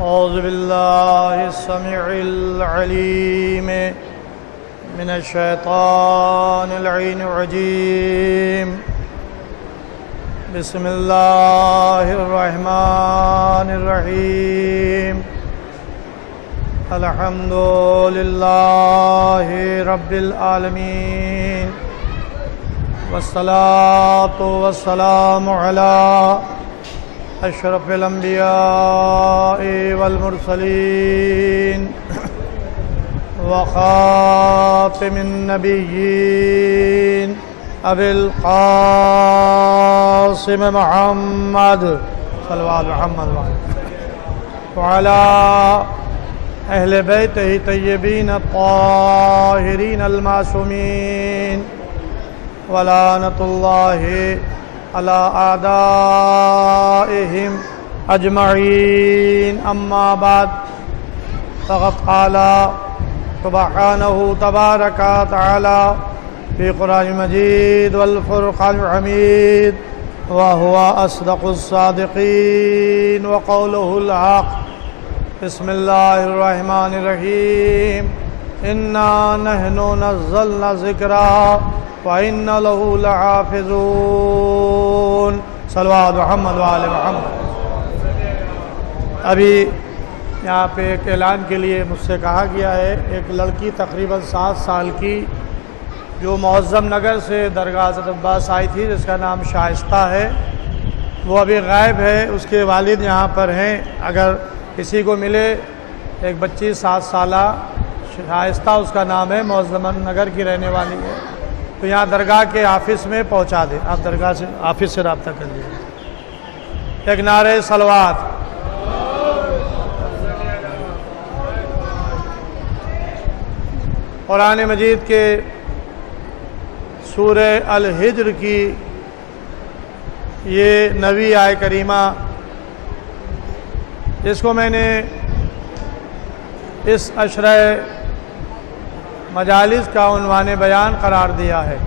أعوذ بالله السميع العليم من الشيطان اللعين الرجيم. بسم الله الرحمن الرحيم. الحمد لله رب العالمين، والصلاة والسلام على أشرف الأنبياء والمرسلين وخاتم النبيين أبي القاسم محمد صلى الله عليه وسلم وعلى أهل بيته الطيبين الطاهرين المعصومين، ولعنة الله على أعدائهم أجمعين. أما بعد، فقد قال سبحانه تبارك وتعالى في قرآن المجيد والفرقان الحميد، وهو أصدق الصادقين وقوله الحق. بسم الله الرحمن الرحيم. إنا نحن نزلنا الذكر وإن له لحافظون. صلوات محمد وآل محمد. ابھی یہاں پہ ایک اعلان کے لیے مجھ سے کہا گیا ہے، ایک لڑکی تقریباً 7 سال کی جو معظم نگر سے درگاہ حضرت عباس آئی تھی، جس کا نام شائستہ ہے، وہ ابھی غائب ہے. اس کے والد یہاں پر ہیں. اگر کسی کو ملے، ایک بچی 7 سالہ شائستہ اس کا نام ہے، معظم نگر کی رہنے والی ہے، تو یہاں درگاہ کے آفس میں پہنچا دیں. آپ درگاہ سے آفس سے رابطہ کر لیجیے. ایک نعرہ صلوات. قرآن مجید کے سورہ الحجر کی یہ 9ویں آیت کریمہ، جس کو میں نے اس عشرہ مجالس کا عنوان بیان قرار دیا ہے.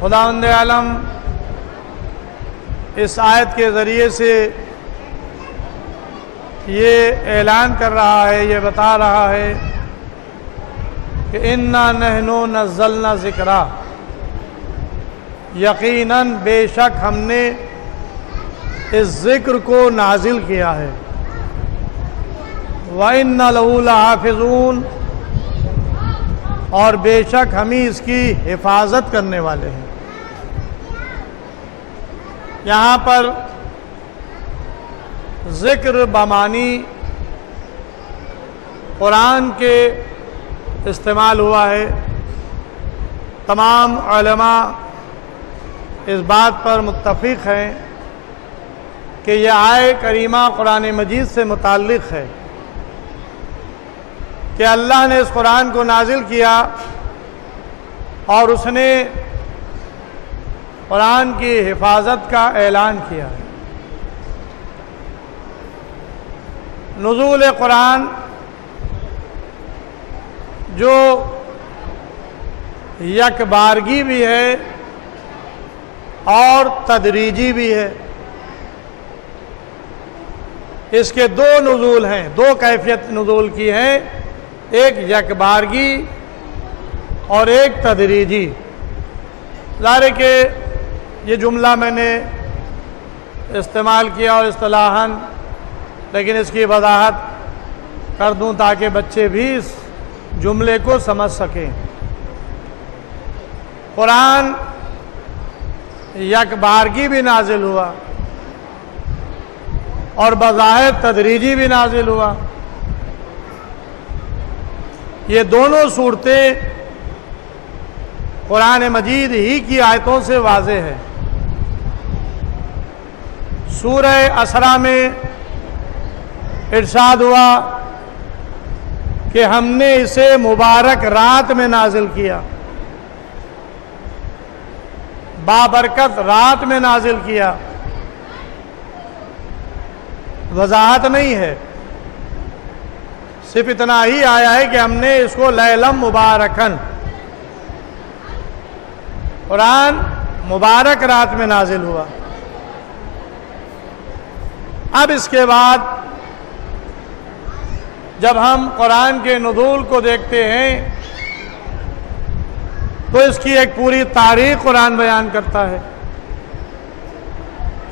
خداوند عالم اس آیت کے ذریعے سے یہ اعلان کر رہا ہے، یہ بتا رہا ہے کہ انا نحن نزلنا ذکرا، یقیناً بے شک ہم نے اس ذکر کو نازل کیا ہے. وَإِنَّ لَهُ لَحَافِظُونَ، اور بے شک ہم ہی اس کی حفاظت کرنے والے ہیں. یہاں پر ذکر بمانی قرآن کے استعمال ہوا ہے. تمام علماء اس بات پر متفق ہیں کہ یہ آیت کریمہ قرآن مجید سے متعلق ہے کہ اللہ نے اس قرآن کو نازل کیا اور اس نے قرآن کی حفاظت کا اعلان کیا. نزول قرآن جو یک بارگی بھی ہے اور تدریجی بھی ہے. اس کے 2 نزول ہیں، 2 کیفیت نزول کی ہیں، ایک یک بارگی اور ایک تدریجی. ظاہر ہے کہ یہ جملہ میں نے استعمال کیا اور اصطلاحاً، لیکن اس کی وضاحت کر دوں تاکہ بچے بھی اس جملے کو سمجھ سکیں. قرآن یک بارگی بھی نازل ہوا اور بظاہر تدریجی بھی نازل ہوا. یہ دونوں صورتیں قرآن مجید ہی کی آیتوں سے واضح ہے. سورہ اسراء میں ارشاد ہوا کہ ہم نے اسے مبارک رات میں نازل کیا، بابرکت رات میں نازل کیا. وضاحت نہیں ہے، صرف اتنا ہی آیا ہے کہ ہم نے اس کو لیلم مبارکن، قرآن مبارک رات میں نازل ہوا. اب اس کے بعد جب ہم قرآن کے نزول کو دیکھتے ہیں تو اس کی ایک پوری تاریخ قرآن بیان کرتا ہے۔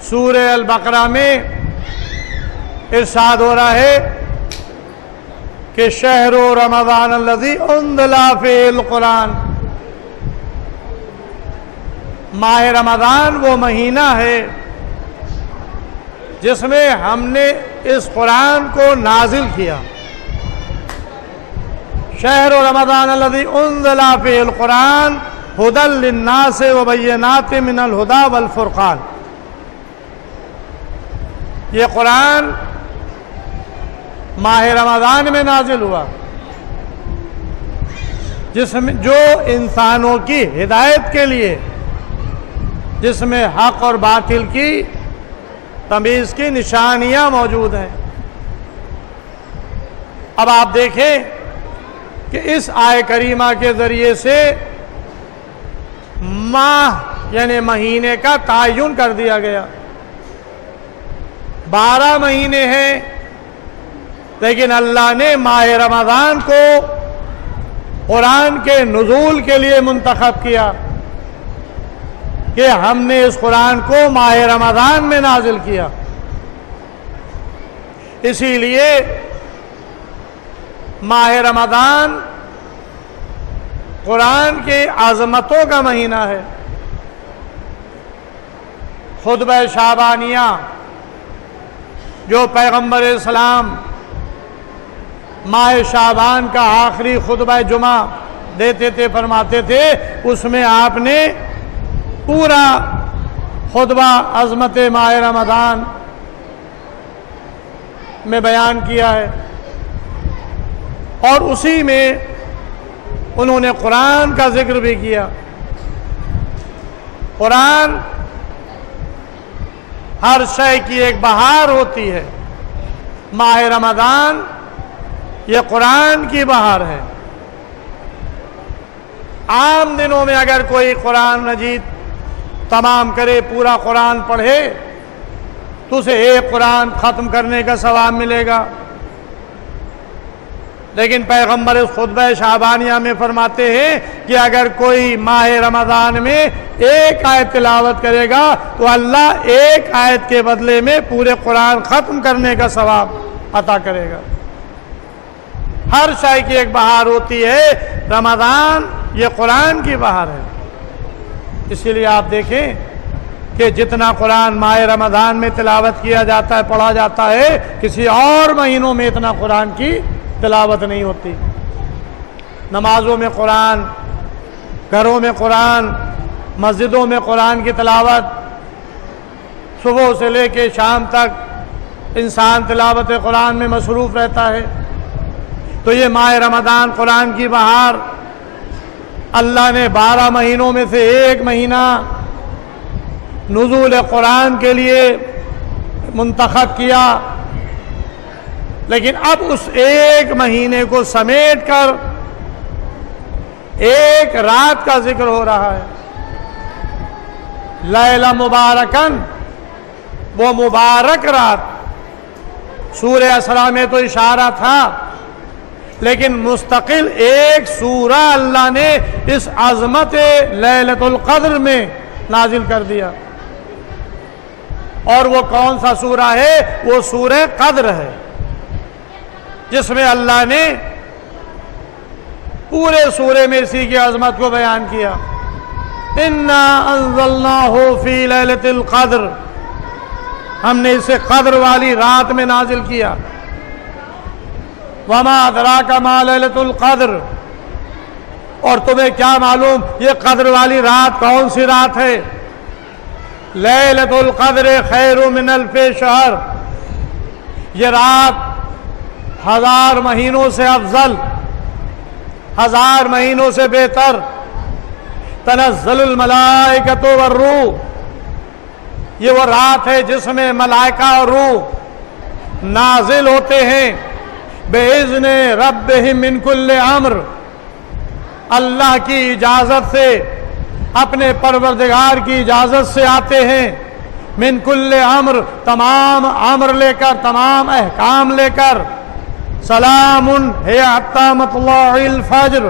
سورہ البقرہ میں ارشاد ہو رہا ہے کہ شہر رمضان الذی انزل فیہ القرآن، ماہ رمضان وہ مہینہ ہے جس میں ہم نے اس قرآن کو نازل کیا۔ شہر رمضان الذی انزل فیہ القرآن ھدی للناس وبینات من الھدی والفرقان، یہ قرآن ماہ رمضان میں نازل ہوا جس میں جو انسانوں کی ہدایت کے لیے، جس میں حق اور باطل کی تمیز کی نشانیاں موجود ہیں۔ اب آپ دیکھیں کہ اس آیہ کریمہ کے ذریعے سے ماہ یعنی مہینے کا تعین کر دیا گیا۔ 12 مہینے ہیں، لیکن اللہ نے ماہ رمضان کو قرآن کے نزول کے لیے منتخب کیا کہ ہم نے اس قرآن کو ماہ رمضان میں نازل کیا۔ اسی لیے ماہ رمضان قرآن کی عظمتوں کا مہینہ ہے۔ خطبہ شعبانیہ جو پیغمبر اسلام ماہ شعبان کا آخری خطبہ جمعہ دیتے تھے، فرماتے تھے، اس میں آپ نے پورا خطبہ عظمت ماہ رمضان میں بیان کیا ہے، اور اسی میں انہوں نے قرآن کا ذکر بھی کیا۔ قرآن ہر شے کی ایک بہار ہوتی ہے، ماہ رمضان یہ قرآن کی بہار ہے۔ عام دنوں میں اگر کوئی قرآن مجید تمام کرے، پورا قرآن پڑھے، تو اسے ایک قرآن ختم کرنے کا ثواب ملے گا، لیکن پیغمبر اس خطبہ شعبانیہ میں فرماتے ہیں کہ اگر کوئی ماہ رمضان میں ایک آیت تلاوت کرے گا تو اللہ ایک آیت کے بدلے میں پورے قرآن ختم کرنے کا ثواب عطا کرے گا۔ ہر شے کی ایک بہار ہوتی ہے، رمضان یہ قرآن کی بہار ہے۔ اسی لیے آپ دیکھیں کہ جتنا قرآن ماہ رمضان میں تلاوت کیا جاتا ہے، پڑھا جاتا ہے، کسی اور مہینوں میں اتنا قرآن کی تلاوت نہیں ہوتی۔ نمازوں میں قرآن، گھروں میں قرآن، مسجدوں میں قرآن کی تلاوت، صبح سے لے کے شام تک انسان تلاوت قرآن میں مصروف رہتا ہے۔ تو یہ ماہ رمضان قرآن کی بہار، اللہ نے 12 مہینوں میں سے ایک مہینہ نزول قرآن کے لیے منتخب کیا، لیکن اب اس ایک مہینے کو سمیٹ کر ایک رات کا ذکر ہو رہا ہے۔ لیلہ مبارکن، وہ مبارک رات، سورہ اسراء میں تو اشارہ تھا، لیکن مستقل ایک سورہ اللہ نے اس عظمت لیلۃ القدر میں نازل کر دیا، اور وہ کون سا سورہ ہے؟ وہ سورہ قدر ہے، جس میں اللہ نے پورے سورے میں اسی کی عظمت کو بیان کیا۔ اِنَّا أَنزَلْنَاهُ فِي لَيْلَةِ الْقَدْرِ، ہم نے اسے قدر والی رات میں نازل کیا۔ وَمَا أَدْرَاكَ مَا لَيْلَةُ الْقَدْرِ، اور تمہیں کیا معلوم یہ قدر والی رات کون سی رات ہے؟ لیلۃ القدر خیر من الف شہر، یہ رات 1000 مہینوں سے افضل، 1000 مہینوں سے بہتر۔ تنزل الملائکۃ والروح، یہ وہ رات ہے جس میں ملائکہ اور روح نازل ہوتے ہیں، بِإِذْنِ رَبِّهِمْ مِنْ كُلِّ أَمْرٍ، اللہ کی اجازت سے، اپنے پروردگار کی اجازت سے آتے ہیں۔ من کل امر، تمام امر لے کر، تمام احکام لے کر، سلام ہے حتی مطلع الفجر،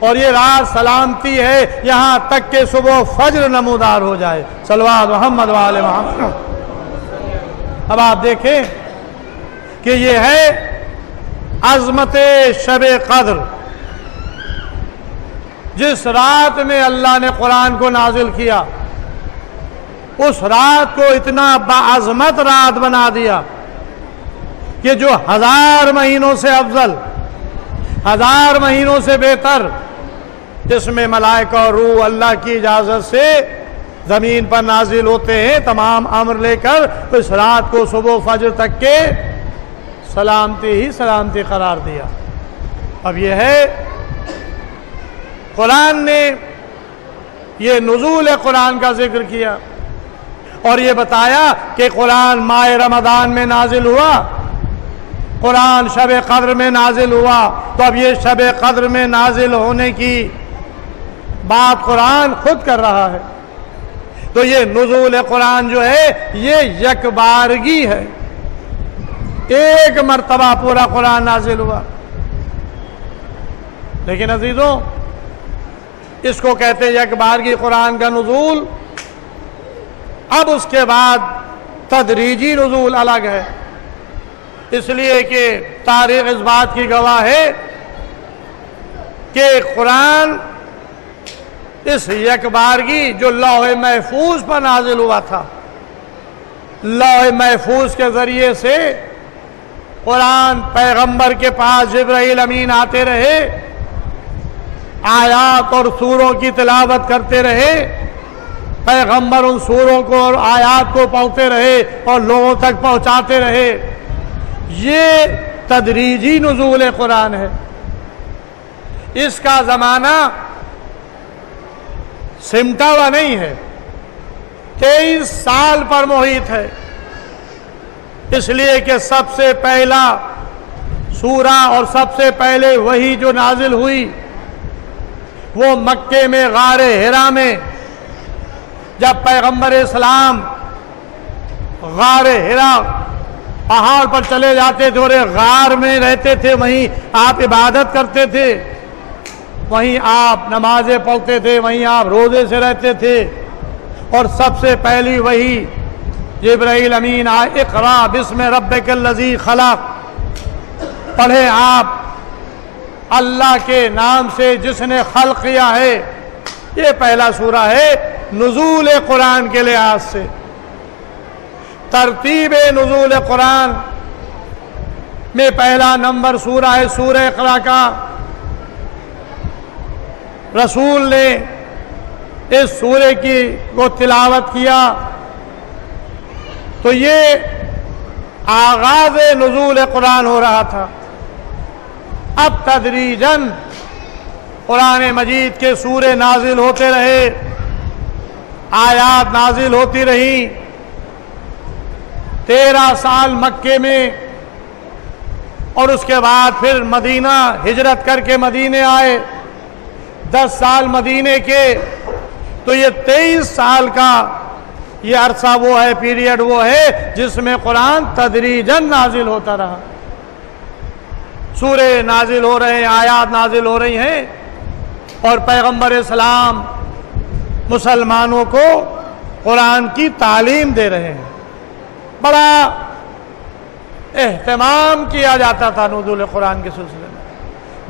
اور یہ رات سلامتی ہے یہاں تک کہ صبح فجر نمودار ہو جائے۔ صلوات محمد وآل محمد۔ اب آپ دیکھیں کہ یہ ہے عظمت شب قدر، جس رات میں اللہ نے قرآن کو نازل کیا، اس رات کو اتنا باعظمت رات بنا دیا کہ جو 1000 مہینوں سے افضل، 1000 مہینوں سے بہتر، جس میں ملائکہ اور روح اللہ کی اجازت سے زمین پر نازل ہوتے ہیں تمام امر لے کر، اس رات کو صبح فجر تک کے سلامتی ہی سلامتی قرار دیا۔ اب یہ ہے قرآن نے یہ نزول قرآن کا ذکر کیا اور یہ بتایا کہ قرآن ماہ رمضان میں نازل ہوا، قرآن شب قدر میں نازل ہوا، تو اب یہ شب قدر میں نازل ہونے کی بات قرآن خود کر رہا ہے۔ تو یہ نزول قرآن جو ہے یہ یک بارگی ہے، ایک مرتبہ پورا قرآن نازل ہوا۔ لیکن عزیزوں، اس کو کہتے ہیں یک بارگی قرآن کا نزول۔ اب اس کے بعد تدریجی نزول الگ ہے، اس لیے کہ تاریخ اس بات کی گواہ ہے کہ قرآن اس یک بارگی جو لوح محفوظ پر نازل ہوا تھا، لوح محفوظ کے ذریعے سے قرآن پیغمبر کے پاس جبرائیل امین آتے رہے، آیات اور سوروں کی تلاوت کرتے رہے، پیغمبر ان سوروں کو اور آیات کو پڑھتے رہے اور لوگوں تک پہنچاتے رہے۔ یہ تدریجی نزول قرآن ہے۔ اس کا زمانہ سمٹا ہوا نہیں ہے، 23 سال پر محیط ہے، اس لیے کہ سب سے پہلا سورہ اور سب سے پہلے وحی جو نازل ہوئی وہ مکے میں غار حرا میں، جب پیغمبر اسلام غار حرا پہاڑ پر چلے جاتے تھے اور غار میں رہتے تھے، وہیں آپ عبادت کرتے تھے، وہیں آپ نمازیں پڑھتے تھے، وہیں آپ روزے سے رہتے تھے، اور سب سے پہلی وحی جبرائیل امین آئے، اقرا بسم ربک الذی خلق، پڑھے آپ اللہ کے نام سے جس نے خلق کیا ہے۔ یہ پہلا سورہ ہے نزول قرآن کے لحاظ سے۔ ترتیب نزول قرآن میں پہلا نمبر سورہ ہے سورہ اقرا کا۔ رسول نے اس سورے کی کو تلاوت کیا تو یہ آغاز نزول قرآن ہو رہا تھا۔ اب تدریجاً قرآن مجید کے سورے نازل ہوتے رہے، آیات نازل ہوتی رہیں۔ 13 سال مکے میں اور اس کے بعد پھر مدینہ ہجرت کر کے مدینے آئے، 10 سال مدینے کے، تو یہ 23 سال کا یہ عرصہ وہ ہے، پیریڈ وہ ہے جس میں قرآن تدریجاً نازل ہوتا رہا۔ سورے نازل ہو رہے ہیں، آیات نازل ہو رہی ہیں، اور پیغمبر اسلام مسلمانوں کو قرآن کی تعلیم دے رہے ہیں۔ بڑا اہتمام کیا جاتا تھا نزول قرآن کے سلسلے میں۔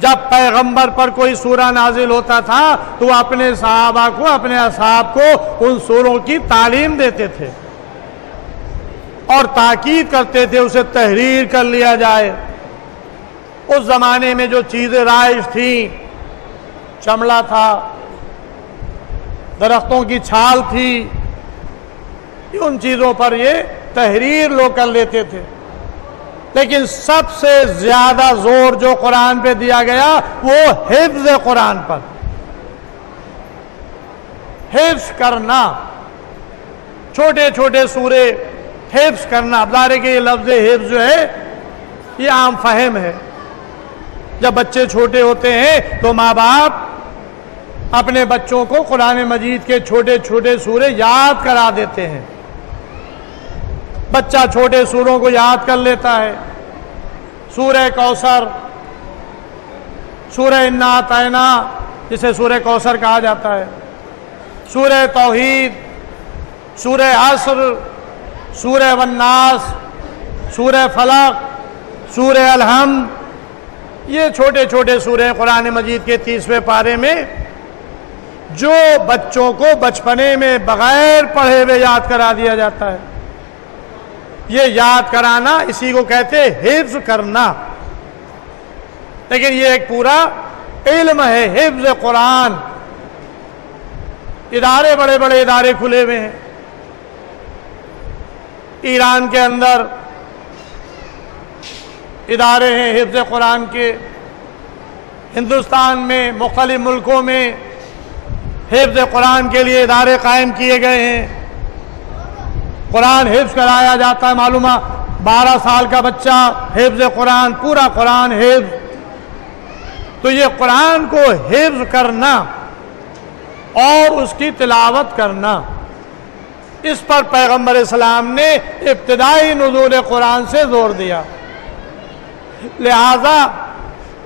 جب پیغمبر پر کوئی سورہ نازل ہوتا تھا تو وہ اپنے صحابہ کو، اپنے اصحاب کو ان سوروں کی تعلیم دیتے تھے اور تاکید کرتے تھے اسے تحریر کر لیا جائے۔ اس زمانے میں جو چیزیں رائج تھیں، چمڑا تھا، درختوں کی چھال تھی، ان چیزوں پر یہ تحریر لوگ کر لیتے تھے۔ لیکن سب سے زیادہ زور جو قرآن پہ دیا گیا وہ حفظ قرآن پر، حفظ کرنا، چھوٹے چھوٹے سورے حفظ کرنا۔ ظاہر ہے کہ یہ لفظ حفظ جو ہے یہ عام فہم ہے۔ جب بچے چھوٹے ہوتے ہیں تو ماں باپ اپنے بچوں کو قرآن مجید کے چھوٹے چھوٹے سورے یاد کرا دیتے ہیں، بچہ چھوٹے سوروں کو یاد کر لیتا ہے، سورہ کوثر، سورہ انا اعطینا جسے سورہ کوثر کہا جاتا ہے، سورہ توحید، سورہ عصر، سورہ والناس، سورہ فلق، سورہ الحمد، یہ چھوٹے چھوٹے سورہ قرآن مجید کے 30ویں پارے میں جو بچوں کو بچپنے میں بغیر پڑھے ہوئے یاد کرا دیا جاتا ہے۔ یہ یاد کرانا اسی کو کہتے ہیں حفظ کرنا، لیکن یہ ایک پورا علم ہے حفظ قرآن۔ ادارے بڑے بڑے ادارے کھلے ہوئے ہیں، ایران کے اندر ادارے ہیں حفظ قرآن کے، ہندوستان میں مختلف ملکوں میں حفظ قرآن کے لیے ادارے قائم کیے گئے ہیں، قرآن حفظ کرایا جاتا ہے۔ معلومہ 12 سال کا بچہ حفظ قرآن، پورا قرآن حفظ۔ تو یہ قرآن کو حفظ کرنا اور اس کی تلاوت کرنا، اس پر پیغمبر اسلام نے ابتدائی نزول قرآن سے زور دیا۔ لہذا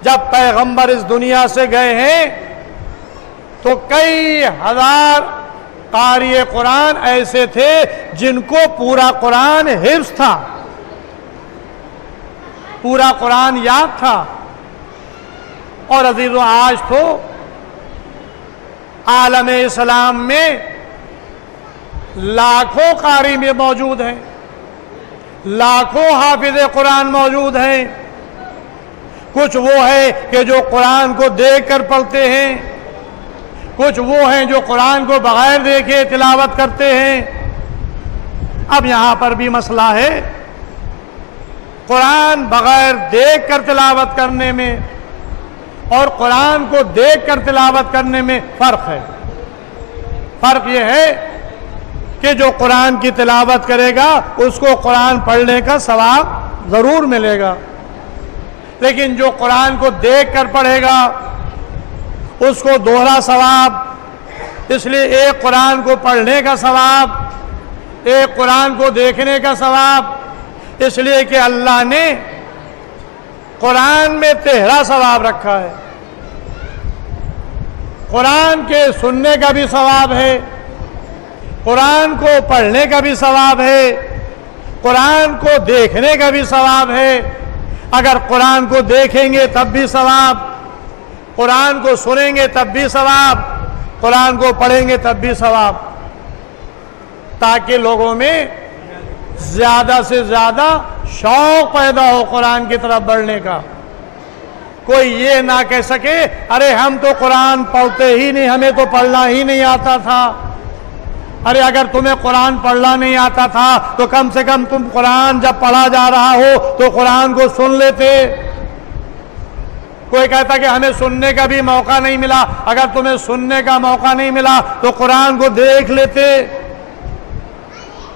جب پیغمبر اس دنیا سے گئے ہیں تو کئی ہزار قاری قرآن ایسے تھے جن کو پورا قرآن حفظ تھا، پورا قرآن یاد تھا۔ اور عزیزو، آج تو عالم اسلام میں لاکھوں قاری میں موجود ہیں، لاکھوں حافظ قرآن موجود ہیں۔ کچھ وہ ہیں کہ جو قرآن کو دیکھ کر پڑھتے ہیں، کچھ وہ ہیں جو قرآن کو بغیر دیکھے تلاوت کرتے ہیں۔ اب یہاں پر بھی مسئلہ ہے، قرآن بغیر دیکھ کر تلاوت کرنے میں اور قرآن کو دیکھ کر تلاوت کرنے میں فرق ہے۔ فرق یہ ہے کہ جو قرآن کی تلاوت کرے گا اس کو قرآن پڑھنے کا ثواب ضرور ملے گا، لیکن جو قرآن کو دیکھ کر پڑھے گا اس کو دوہرا ثواب۔ اس لیے ایک قرآن کو پڑھنے کا ثواب، ایک قرآن کو دیکھنے کا ثواب، اس لیے کہ اللہ نے قرآن میں 13 ثواب رکھا ہے۔ قرآن کے سننے کا بھی ثواب ہے، قرآن کو پڑھنے کا بھی ثواب ہے، قرآن کو دیکھنے کا بھی ثواب ہے۔ اگر قرآن کو دیکھیں گے تب بھی ثواب، قرآن کو سنیں گے تب بھی ثواب، قرآن کو پڑھیں گے تب بھی ثواب، تاکہ لوگوں میں زیادہ سے زیادہ شوق پیدا ہو قرآن کی طرف بڑھنے کا۔ کوئی یہ نہ کہہ سکے ارے ہم تو قرآن پڑھتے ہی نہیں، ہمیں تو پڑھنا ہی نہیں آتا تھا۔ ارے اگر تمہیں قرآن پڑھنا نہیں آتا تھا تو کم سے کم تم قرآن جب پڑھا جا رہا ہو تو قرآن کو سن لیتے۔ کوئی کہتا کہ ہمیں سننے کا بھی موقع نہیں ملا، اگر تمہیں سننے کا موقع نہیں ملا تو قرآن کو دیکھ لیتے۔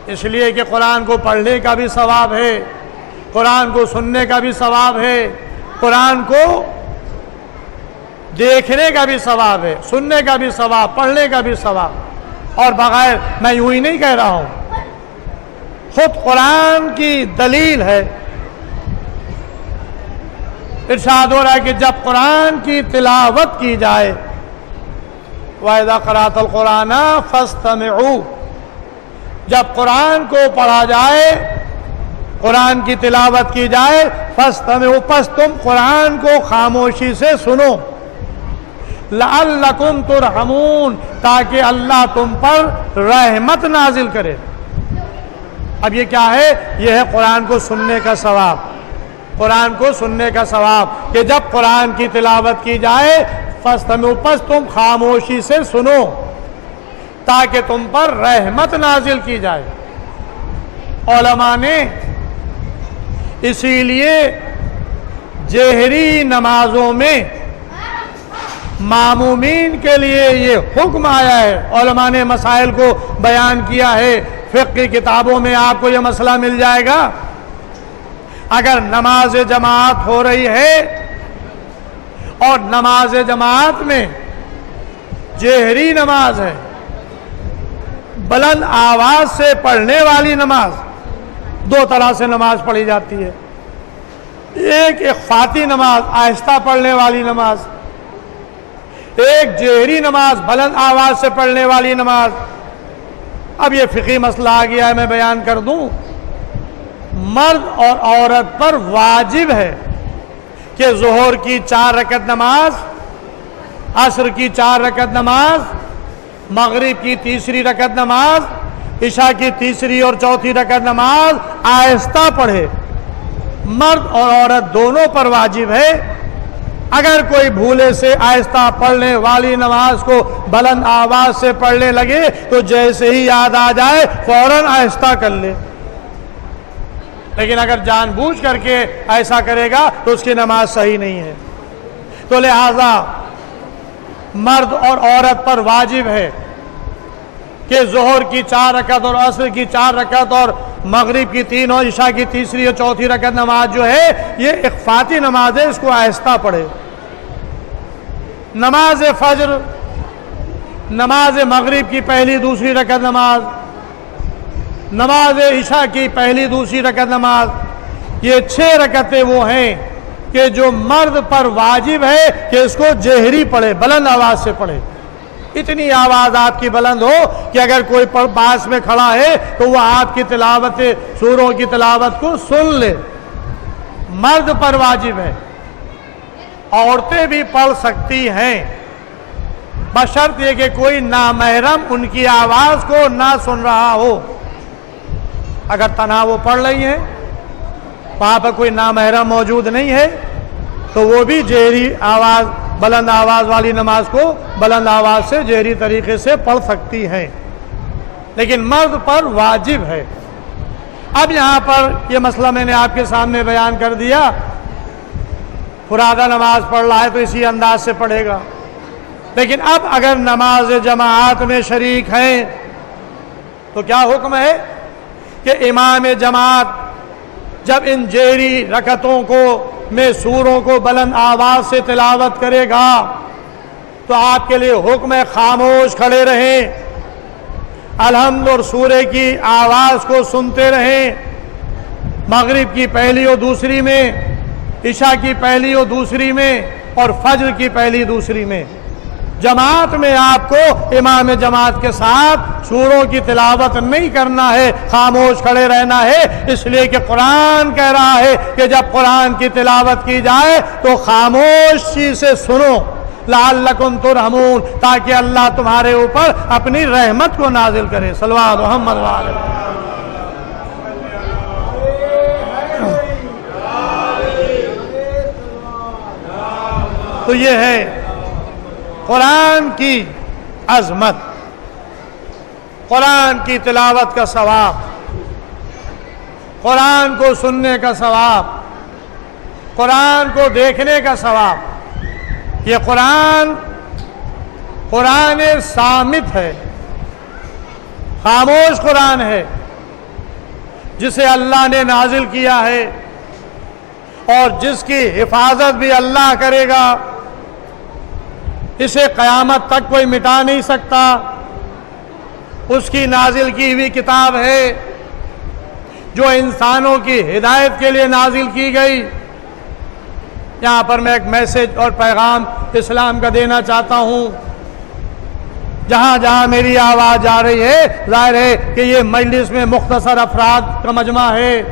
اس لیے کہ قرآن کو پڑھنے کا بھی ثواب ہے، قرآن کو سننے کا بھی ثواب ہے، قرآن کو دیکھنے کا بھی ثواب ہے، سننے کا بھی ثواب، پڑھنے کا بھی ثواب۔ اور بغیر، میں یوں ہی نہیں کہہ رہا ہوں، خود قرآن کی دلیل ہے۔ ارشاد ہو رہا ہے کہ جب قرآن کی تلاوت کی جائے وَإِذَا قَرَأْتَ الْقُرْآنَ فَاسْتَمِعُوا، جب قرآن کو پڑھا جائے، قرآن کی تلاوت کی جائے، فَاسْتَمِعُوا، پس تم قرآن کو خاموشی سے سنو، لَعَلَّكُمْ تُرْحَمُونَ، تاکہ اللہ تم پر رحمت نازل کرے۔ اب یہ کیا ہے؟ یہ ہے قرآن کو سننے کا ثواب، قرآن کو سننے کا ثواب، کہ جب قرآن کی تلاوت کی جائے فَاسْتَمِعُوا، پس تم خاموشی سے سنو تاکہ تم پر رحمت نازل کی جائے۔ علماء نے اسی لیے جہری نمازوں میں معمومین کے لیے یہ حکم آیا ہے۔ علماء نے مسائل کو بیان کیا ہے، فقہ کی کتابوں میں آپ کو یہ مسئلہ مل جائے گا۔ اگر نماز جماعت ہو رہی ہے اور نماز جماعت میں جہری نماز ہے، بلند آواز سے پڑھنے والی نماز، دو طرح سے نماز پڑھی جاتی ہے، ایک اخفاتی نماز، آہستہ پڑھنے والی نماز، ایک جہری نماز، بلند آواز سے پڑھنے والی نماز۔ اب یہ فقہی مسئلہ آ گیا ہے، میں بیان کر دوں۔ مرد اور عورت پر واجب ہے کہ ظہر کی 4 رکعت نماز، عصر کی 4 رکعت نماز، مغرب کی 3 رکعت نماز، عشاء کی 3 اور 4 رکعت نماز آہستہ پڑھے۔ مرد اور عورت دونوں پر واجب ہے۔ اگر کوئی بھولے سے آہستہ پڑھنے والی نماز کو بلند آواز سے پڑھنے لگے تو جیسے ہی یاد آ جائے فوراً آہستہ کر لے، لیکن اگر جان بوجھ کر کے ایسا کرے گا تو اس کی نماز صحیح نہیں ہے۔ تو لہذا مرد اور عورت پر واجب ہے کہ ظہر کی 4 رکعت اور عصر کی 4 رکعت اور مغرب کی 3 اور عشاء کی 3 اور 4 رکعت نماز جو ہے یہ اخفاتی نماز ہے، اس کو آہستہ پڑھے۔ نماز فجر، نماز مغرب کی 1 2 رکعت نماز، نماز عشاء کی 1 2 رکعت نماز، یہ 6 رکعتیں وہ ہیں کہ جو مرد پر واجب ہے کہ اس کو جہری پڑھے، بلند آواز سے پڑھے۔ اتنی آواز آپ کی بلند ہو کہ اگر کوئی پاس میں کھڑا ہے تو وہ آپ کی تلاوت، سوروں کی تلاوت کو سن لے۔ مرد پر واجب ہے، عورتیں بھی پڑھ سکتی ہیں بشرط یہ کہ کوئی نامحرم ان کی آواز کو نہ سن رہا ہو۔ اگر تنہا وہ پڑھ رہی ہیں، وہاں پر کوئی نامحرم موجود نہیں ہے، تو وہ بھی جہری آواز، بلند آواز والی نماز کو بلند آواز سے جہری طریقے سے پڑھ سکتی ہیں، لیکن مرد پر واجب ہے۔ اب یہاں پر یہ مسئلہ میں نے آپ کے سامنے بیان کر دیا، فرادہ نماز پڑھ رہا ہے تو اسی انداز سے پڑھے گا، لیکن اب اگر نماز جماعت میں شریک ہیں تو کیا حکم ہے کہ امام جماعت جب ان جہری رکعتوں کو میں سوروں کو بلند آواز سے تلاوت کرے گا تو آپ کے لیے حکم ہے خاموش کھڑے رہیں، الحمد اور سورے کی آواز کو سنتے رہیں۔ مغرب کی 1 اور 2 میں، عشاء کی 1 اور 2 میں اور فجر کی 1 2 میں جماعت میں آپ کو امام جماعت کے ساتھ سوروں کی تلاوت نہیں کرنا ہے، خاموش کھڑے رہنا ہے، اس لیے کہ قرآن کہہ رہا ہے کہ جب قرآن کی تلاوت کی جائے تو خاموشی سے سنو، لعلکم ترحمون، تاکہ اللہ تمہارے اوپر اپنی رحمت کو نازل کرے۔ صلوات محمد وعلیہ۔ تو یہ ہے قرآن کی عظمت، قرآن کی تلاوت کا ثواب، قرآن کو سننے کا ثواب، قرآن کو دیکھنے کا ثواب۔ یہ قرآن صامت ہے، خاموش قرآن ہے، جسے اللہ نے نازل کیا ہے اور جس کی حفاظت بھی اللہ کرے گا۔ اسے قیامت تک کوئی مٹا نہیں سکتا، اس کی نازل کی ہوئی کتاب ہے جو انسانوں کی ہدایت کے لیے نازل کی گئی۔ یہاں پر میں ایک میسج اور پیغام اسلام کا دینا چاہتا ہوں۔ جہاں جہاں میری آواز جا رہی ہے، ظاہر ہے کہ یہ مجلس میں مختصر افراد کا مجمع ہے،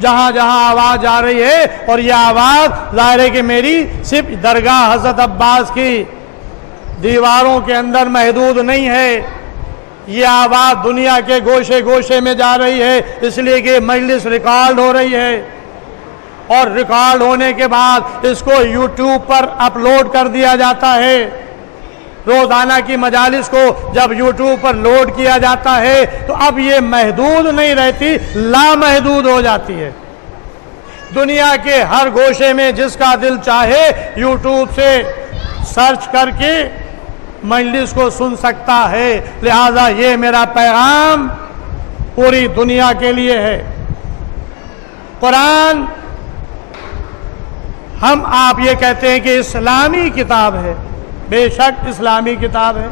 جہاں جہاں آواز جا رہی ہے، اور یہ آواز ظاہر ہے کہ میری صرف درگاہ حضرت عباس کی دیواروں کے اندر محدود نہیں ہے، یہ آواز دنیا کے گوشے گوشے میں جا رہی ہے، اس لیے کہ مجلس ریکارڈ ہو رہی ہے، اور ریکارڈ ہونے کے بعد اس کو یوٹیوب پر اپلوڈ کر دیا جاتا ہے۔ روزانہ کی مجالس کو جب یوٹیوب پر لوڈ کیا جاتا ہے تو اب یہ محدود نہیں رہتی، لامحدود ہو جاتی ہے۔ دنیا کے ہر گوشے میں جس کا دل چاہے یوٹیوب سے سرچ کر کے مجلس کو سن سکتا ہے۔ لہذا یہ میرا پیغام پوری دنیا کے لیے ہے۔ قرآن، ہم آپ یہ کہتے ہیں کہ اسلامی کتاب ہے، بے شک اسلامی کتاب ہے،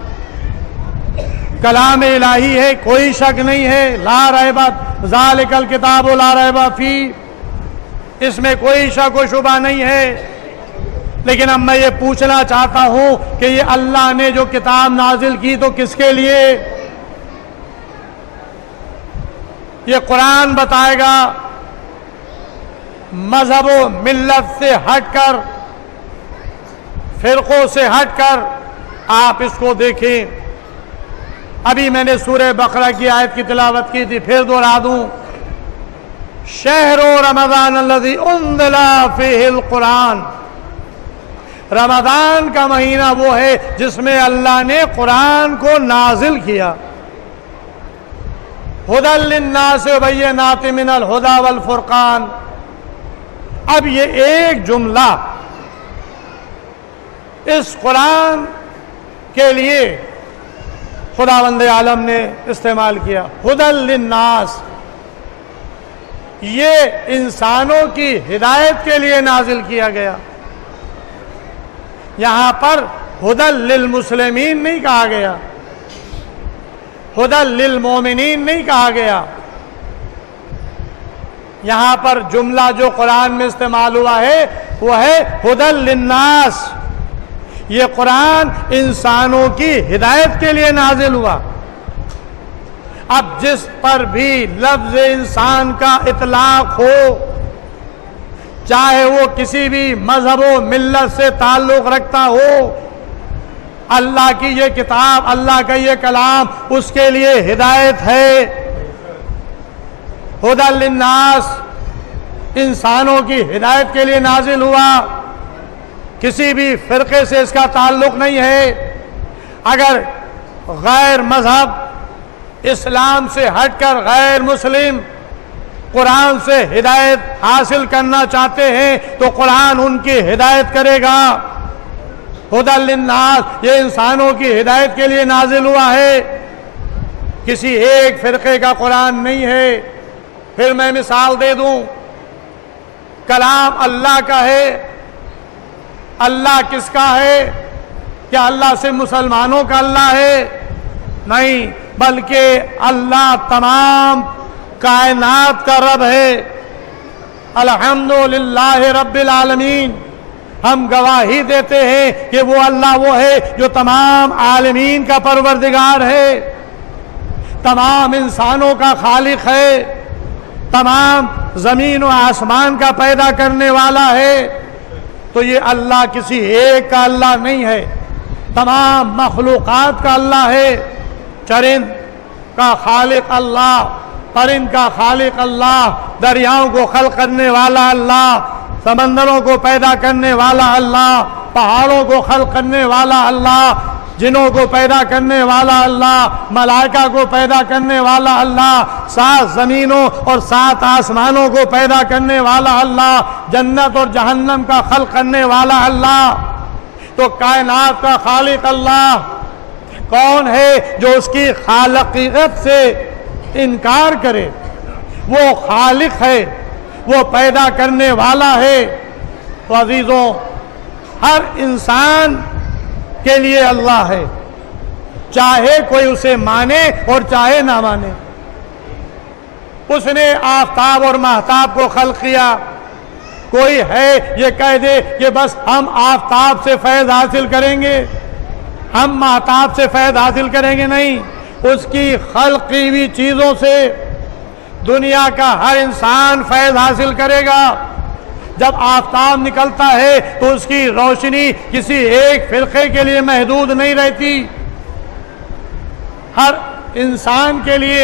کلام الہی ہے، کوئی شک نہیں ہے، لا ریب ذالک الکتاب لا ریب فیہ، اس میں کوئی شک و شبہ نہیں ہے۔ لیکن اب میں یہ پوچھنا چاہتا ہوں کہ یہ اللہ نے جو کتاب نازل کی تو کس کے لیے؟ یہ قرآن بتائے گا مذہب و ملت سے ہٹ کر، فرقوں سے ہٹ کر آپ اس کو دیکھیں۔ ابھی میں نے سورہ بقرہ کی آیت کی تلاوت کی تھی، پھر دوہرا دوں، شہر رمضان الذی انزل فیہ القرآن، رمضان کا مہینہ وہ ہے جس میں اللہ نے قرآن کو نازل کیا، ھدی للناس وبینات من الھدی والفرقان۔ اب یہ ایک جملہ اس قرآن کے لیے خداوند عالم نے استعمال کیا، ھدی للناس، یہ انسانوں کی ہدایت کے لیے نازل کیا گیا۔ یہاں پر ھدی للمسلمین نہیں کہا گیا، ھدی للمومنین نہیں کہا گیا۔ یہاں پر جملہ جو قرآن میں استعمال ہوا ہے وہ ہے ھدی للناس، یہ قرآن انسانوں کی ہدایت کے لیے نازل ہوا۔ اب جس پر بھی لفظ انسان کا اطلاق ہو، چاہے وہ کسی بھی مذہب و ملت سے تعلق رکھتا ہو، اللہ کی یہ کتاب، اللہ کا یہ کلام اس کے لیے ہدایت ہے۔ ھدی للناس، انسانوں کی ہدایت کے لیے نازل ہوا، کسی بھی فرقے سے اس کا تعلق نہیں ہے۔ اگر غیر مذہب اسلام سے ہٹ کر غیر مسلم قرآن سے ہدایت حاصل کرنا چاہتے ہیں تو قرآن ان کی ہدایت کرے گا۔ ھدی للناس، یہ انسانوں کی ہدایت کے لیے نازل ہوا ہے، کسی ایک فرقے کا قرآن نہیں ہے۔ پھر میں مثال دے دوں، کلام اللہ کا ہے، اللہ کس کا ہے؟ کیا اللہ سے مسلمانوں کا اللہ ہے؟ نہیں، بلکہ اللہ تمام کائنات کا رب ہے۔ الحمدللہ رب العالمین، ہم گواہی دیتے ہیں کہ وہ اللہ وہ ہے جو تمام عالمین کا پروردگار ہے، تمام انسانوں کا خالق ہے، تمام زمین و آسمان کا پیدا کرنے والا ہے۔ تو یہ اللہ کسی ایک کا اللہ نہیں ہے، تمام مخلوقات کا اللہ ہے۔ چرند کا خالق اللہ، پرند کا خالق اللہ، دریاؤں کو خلق کرنے والا اللہ، سمندروں کو پیدا کرنے والا اللہ، پہاڑوں کو خلق کرنے والا اللہ، جنوں کو پیدا کرنے والا اللہ، ملائکہ کو پیدا کرنے والا اللہ، 7 زمینوں اور 7 آسمانوں کو پیدا کرنے والا اللہ، جنت اور جہنم کا خلق کرنے والا اللہ۔ تو کائنات کا خالق اللہ کون ہے جو اس کی خالقیت سے انکار کرے؟ وہ خالق ہے، وہ پیدا کرنے والا ہے۔ تو عزیزوں، ہر انسان کے لیے اللہ ہے، چاہے کوئی اسے مانے اور چاہے نہ مانے۔ اس نے آفتاب اور مہتاب کو خلق کیا۔ کوئی ہے یہ کہہ دے کہ بس ہم آفتاب سے فیض حاصل کریں گے، ہم مہتاب سے فیض حاصل کریں گے؟ نہیں، اس کی خلق کی ہوئی چیزوں سے دنیا کا ہر انسان فیض حاصل کرے گا۔ جب آفتاب نکلتا ہے تو اس کی روشنی کسی ایک فرقے کے لیے محدود نہیں رہتی، ہر انسان کے لیے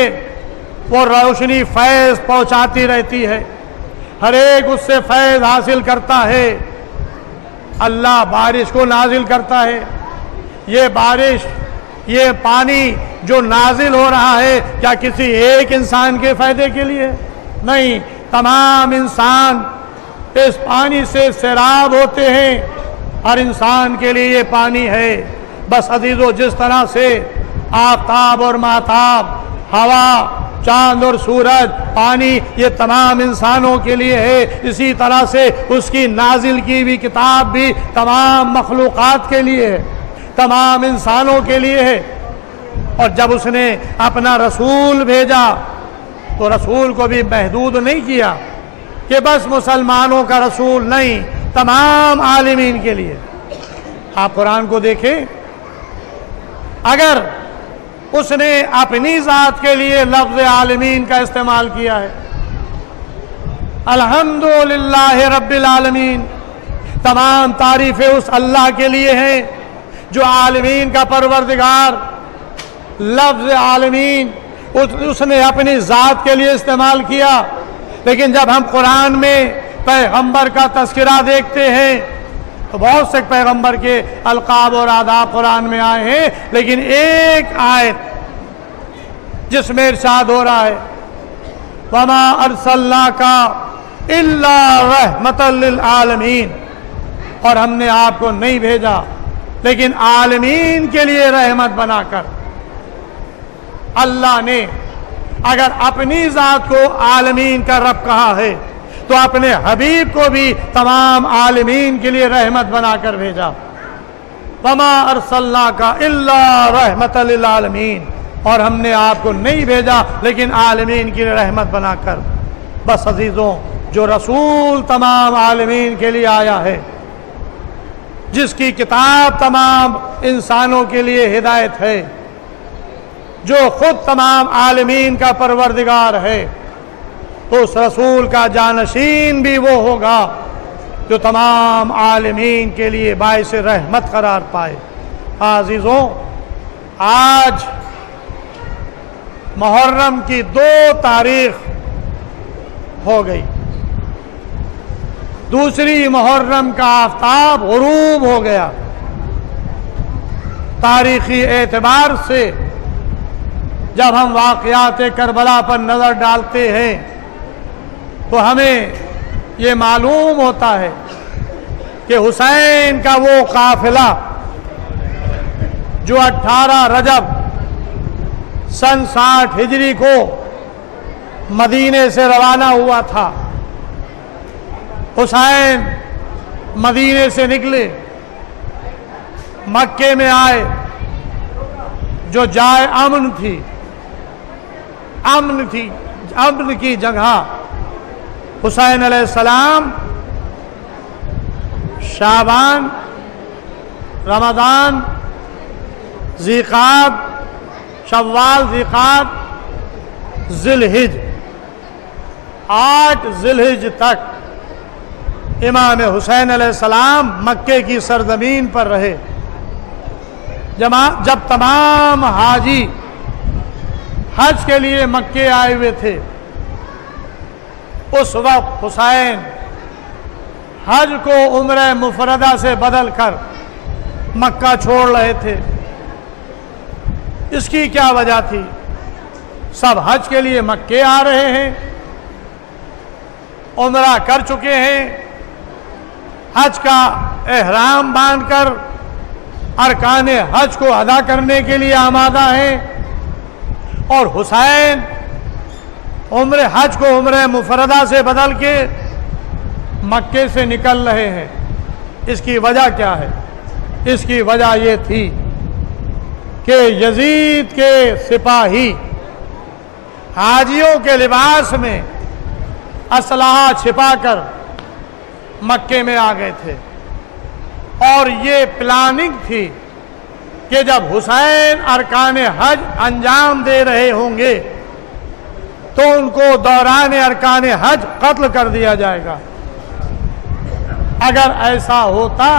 وہ روشنی فیض پہنچاتی رہتی ہے، ہر ایک اس سے فیض حاصل کرتا ہے۔ اللہ بارش کو نازل کرتا ہے، یہ بارش، یہ پانی جو نازل ہو رہا ہے کیا کسی ایک انسان کے فائدے کے لیے؟ نہیں، تمام انسان اس پانی سے سیراب ہوتے ہیں، ہر انسان کے لیے یہ پانی ہے۔ بس عزیزو، جس طرح سے آفتاب اور مہتاب، ہوا، چاند اور سورج، پانی، یہ تمام انسانوں کے لیے ہے، اسی طرح سے اس کی نازل کی ہوئی کتاب بھی تمام مخلوقات کے لیے ہے، تمام انسانوں کے لیے ہے۔ اور جب اس نے اپنا رسول بھیجا تو رسول کو بھی محدود نہیں کیا کہ بس مسلمانوں کا رسول نہیں، تمام عالمین کے لیے۔ آپ قرآن کو دیکھیں، اگر اس نے اپنی ذات کے لیے لفظ عالمین کا استعمال کیا ہے، الحمدللہ رب العالمین، تمام تعریفیں اس اللہ کے لیے ہیں جو عالمین کا پروردگار۔ لفظ عالمین اس نے اپنی ذات کے لیے استعمال کیا، لیکن جب ہم قرآن میں پیغمبر کا تذکرہ دیکھتے ہیں تو بہت سے پیغمبر کے القاب اور آداب قرآن میں آئے ہیں، لیکن ایک آیت جس میں ارشاد ہو رہا ہے وَمَا أَرْسَلْنَاكَ إِلَّا رَحْمَةً لِلْعَالَمِينَ، اور ہم نے آپ کو نہیں بھیجا لیکن عالمین کے لیے رحمت بنا کر۔ اللہ نے اگر اپنی ذات کو عالمین کا رب کہا ہے تو اپنے حبیب کو بھی تمام عالمین کے لیے رحمت بنا کر بھیجا۔ وَمَا أَرْسَلْنَاكَ إِلَّا رَحْمَةً لِلْعَالَمِينَ، اور ہم نے آپ کو نہیں بھیجا لیکن عالمین کی رحمت بنا کر۔ بس عزیزوں، جو رسول تمام عالمین کے لیے آیا ہے، جس کی کتاب تمام انسانوں کے لیے ہدایت ہے، جو خود تمام عالمین کا پروردگار ہے، تو اس رسول کا جانشین بھی وہ ہوگا جو تمام عالمین کے لیے باعث رحمت قرار پائے۔ عزیزوں، آج محرم کی 2 تاریخ ہو گئی، دوسری محرم کا آفتاب غروب ہو گیا۔ تاریخی اعتبار سے جب ہم واقعات کربلا پر نظر ڈالتے ہیں تو ہمیں یہ معلوم ہوتا ہے کہ حسین کا وہ قافلہ جو 18 رجب سن 60 ہجری کو مدینے سے روانہ ہوا تھا، حسین مدینے سے نکلے، مکے میں آئے، جو جائے امن تھی، امن کی جگہ حسین علیہ السلام شعبان، رمضان، ذیقعد، شوال، ذیقعد، ذی الحج، 8 ذی الحج تک امام حسین علیہ السلام مکے کی سرزمین پر رہے۔ جب تمام حاجی حج کے لیے مکے آئے ہوئے تھے، اس وقت حسین حج کو عمرہ مفردہ سے بدل کر مکہ چھوڑ رہے تھے۔ اس کی کیا وجہ تھی؟ سب حج کے لیے مکے آ رہے ہیں، عمرہ کر چکے ہیں، حج کا احرام باندھ کر ارکان حج کو ادا کرنے کے لیے آمادہ ہیں، اور حسین حج کو عمرہ مفردہ سے بدل کے مکے سے نکل رہے ہیں۔ اس کی وجہ کیا ہے؟ اس کی وجہ یہ تھی کہ یزید کے سپاہی حاجیوں کے لباس میں اسلحہ چھپا کر مکے میں آ گئے تھے، اور یہ پلاننگ تھی کہ جب حسین ارکان حج انجام دے رہے ہوں گے تو ان کو دوران ارکان حج قتل کر دیا جائے گا۔ اگر ایسا ہوتا